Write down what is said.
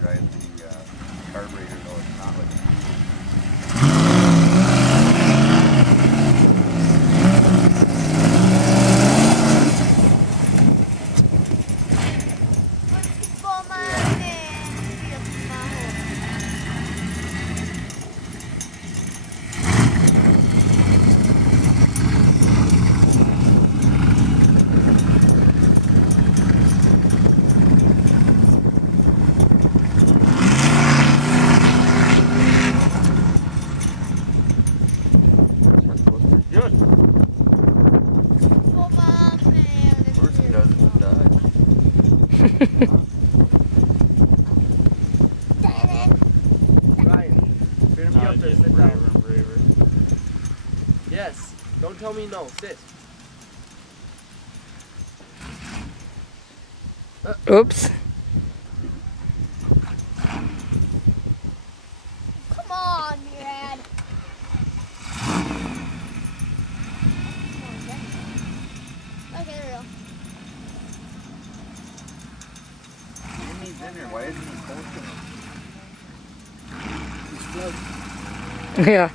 drive the carburetor though, it's not like Yes. Don't tell me no. Sit. Oops. Come on, Dad. Okay, there we go. Jimmy's in there. Why isn't he posting it? Yeah.